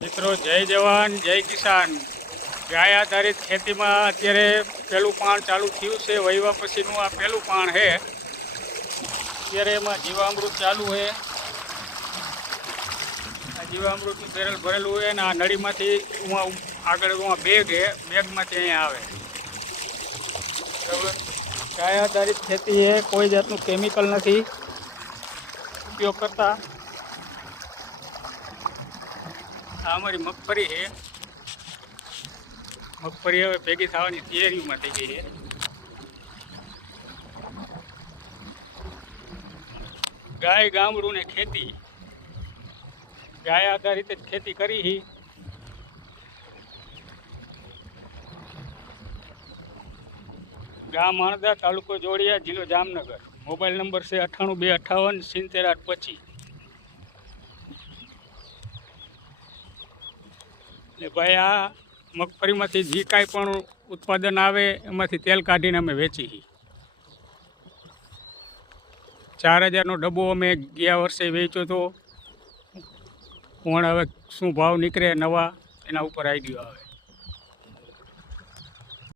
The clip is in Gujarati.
મિત્રો જય જવાન જય કિસાન। ગાય આધારિત ખેતીમાં અત્યારે પહેલું પાણ ચાલુ થયું છે। વહીવા પછીનું આ પહેલું પાણ છે। અત્યારે એમાં જીવામૃત ચાલુ છે। આ જીવામૃતનું બેરલ ભરેલું હોય ને આ નળીમાંથી આગળ બેગ છે, બેગમાંથી અહીંયા આવે બરાબર। ગાય આધારિત ખેતી છે, કોઈ જાતનું કેમિકલ નથી ઉપયોગ કરતા। આ અમારી મગફળી છે। મગફળી હવે ભેગી થવાની તૈયારીમાં થઈ ગઈ છે। ગાય ગામડું ને ખેતી, ગાય આધારિત જ ખેતી કરી। ગામ હણદા, તાલુકો જોડિયા, જિલ્લો જામનગર। મોબાઈલ નંબર છે 98 258 70825। એટલે ભાઈ આ મગફળીમાંથી જે કાંઈ પણ ઉત્પાદન આવે એમાંથી તેલ કાઢીને અમે વેચી। 4000નો ડબ્બો અમે ગયા વર્ષે વેચ્યો હતો। પણ હવે શું ભાવ નીકળે નવા એના ઉપર આઈડિયો આવે।